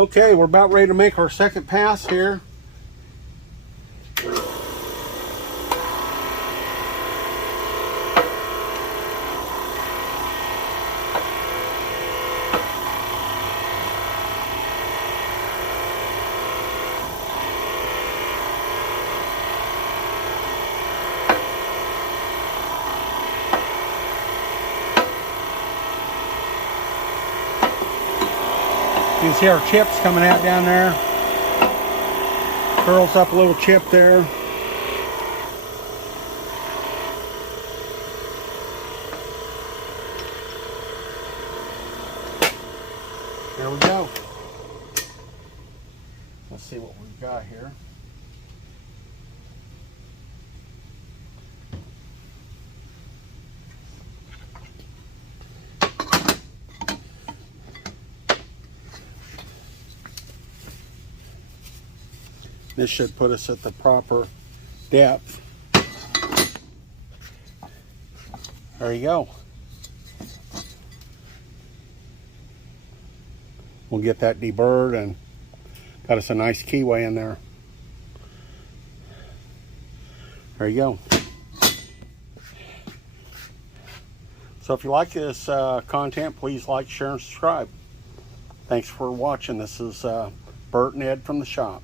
Okay, we're about ready to make our second pass here. You can see our chips coming out down there. Curls up a little chip there. There we go. Let's see what we've got here. This should put us at the proper depth. There you go. We'll get that deburred and got us a nice keyway in there. There you go. So if you like this content, please like, share, and subscribe. Thanks for watching. This is Bert and Ed from the shop.